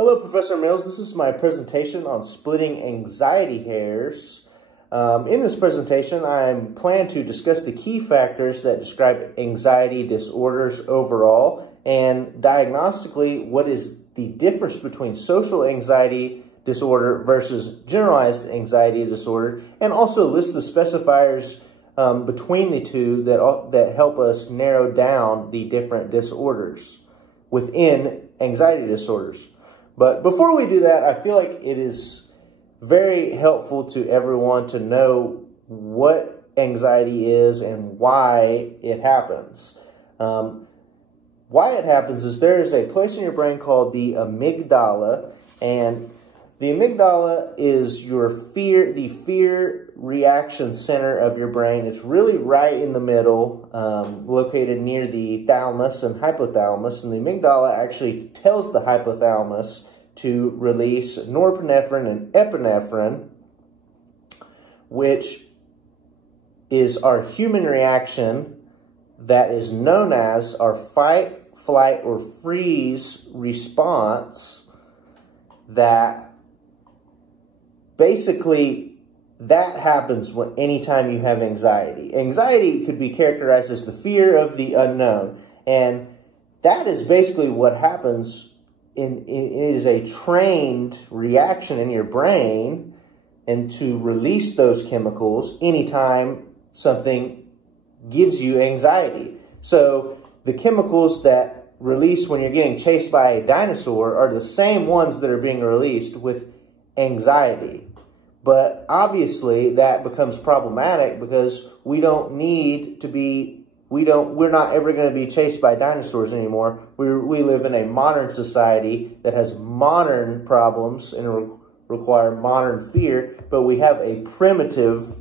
Hello, Professor Mills. This is my presentation on splitting anxiety hairs. In this presentation, I plan to discuss the key factors that describe anxiety disorders overall, and diagnostically, what is the difference between social anxiety disorder versus generalized anxiety disorder, and also list the specifiers between the two that help us narrow down the different disorders within anxiety disorders. But before we do that, I feel like it is very helpful to everyone to know what anxiety is and why it happens. Why it happens is there is a place in your brain called the amygdala, and the amygdala is the fear reaction center of your brain. It's really right in the middle, located near the thalamus and hypothalamus. And the amygdala actually tells the hypothalamus to release norepinephrine and epinephrine, which is our human reaction that is known as our fight, flight, or freeze response. That basically, that happens anytime you have anxiety. Anxiety could be characterized as the fear of the unknown. And that is basically what happens. It is a trained reaction in your brain and to release those chemicals anytime something gives you anxiety. So the chemicals that release when you're getting chased by a dinosaur are the same ones that are being released with anxiety. But obviously that becomes problematic because we're not ever going to be chased by dinosaurs anymore. We live in a modern society that has modern problems and require modern fear, but we have a primitive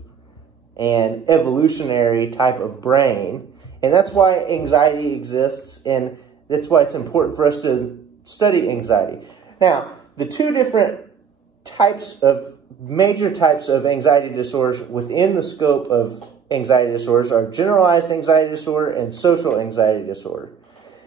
and evolutionary type of brain. And that's why anxiety exists, and that's why it's important for us to study anxiety. Now, the two different major types of anxiety disorders within the scope of anxiety disorders are generalized anxiety disorder and social anxiety disorder.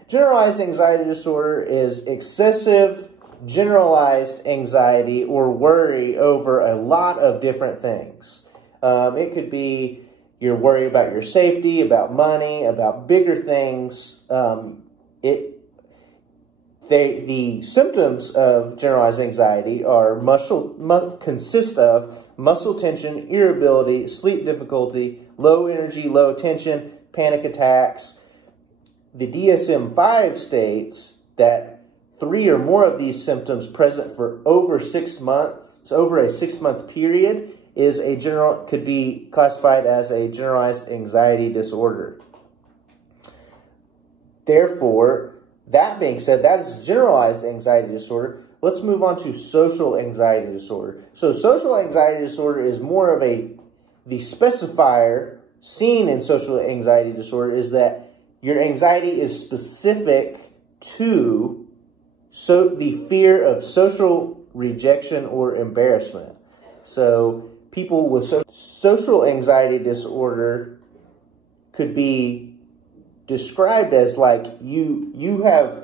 Generalized anxiety disorder is excessive generalized anxiety or worry over a lot of different things. It could be you're worried about your safety, about money, about bigger things. The symptoms of generalized anxiety consist of muscle tension, irritability, sleep difficulty, low energy, low attention, panic attacks. The DSM-5 states that 3 or more of these symptoms present for over 6 months, so over a 6-month period, could be classified as a generalized anxiety disorder. Therefore, that being said, that is generalized anxiety disorder. Let's move on to social anxiety disorder. So social anxiety disorder is more of the specifier seen in social anxiety disorder is that your anxiety is specific to the fear of social rejection or embarrassment. So people with social anxiety disorder could be described as like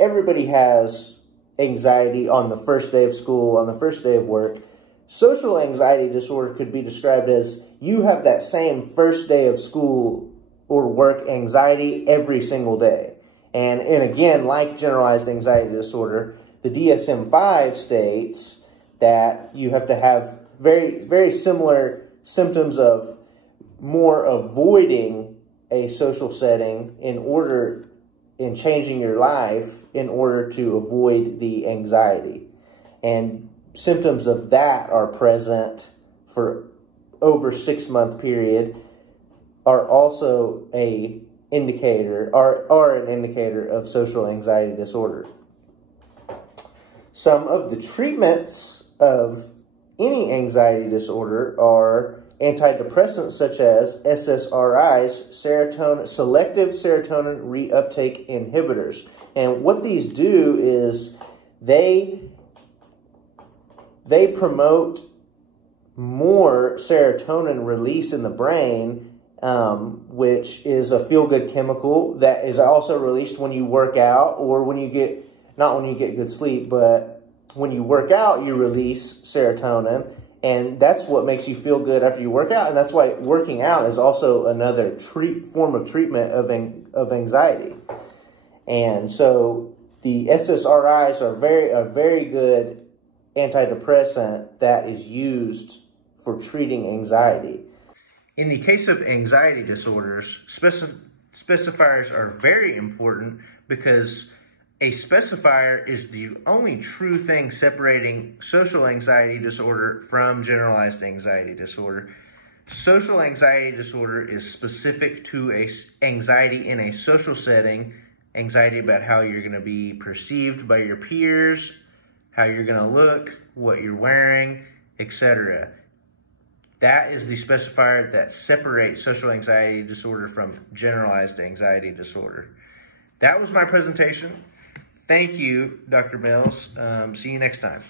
everybody has anxiety on the first day of school, on the first day of work. Social anxiety disorder could be described as you have that same first day of school or work anxiety every single day. And again, like generalized anxiety disorder, the DSM-5 states that you have to have very, very similar symptoms of more avoiding a social setting in changing your life in order to avoid the anxiety. And symptoms of that are present for over 6-month period are also an indicator of social anxiety disorder. Some of the treatments of any anxiety disorder are antidepressants such as SSRIs, selective serotonin reuptake inhibitors. And what these do is they promote more serotonin release in the brain, which is a feel-good chemical that is also released when you work out or when you get, not when you get good sleep, but when you work out, you release serotonin, and that's what makes you feel good after you work out. And that's why working out is also another form of treatment of anxiety. And so the SSRIs are a very good antidepressant that is used for treating anxiety. In the case of anxiety disorders, specifiers are very important because a specifier is the only true thing separating social anxiety disorder from generalized anxiety disorder. Social anxiety disorder is specific to anxiety in a social setting, anxiety about how you're going to be perceived by your peers, how you're going to look, what you're wearing, etc. That is the specifier that separates social anxiety disorder from generalized anxiety disorder. That was my presentation. Thank you, Dr. Mills. See you next time.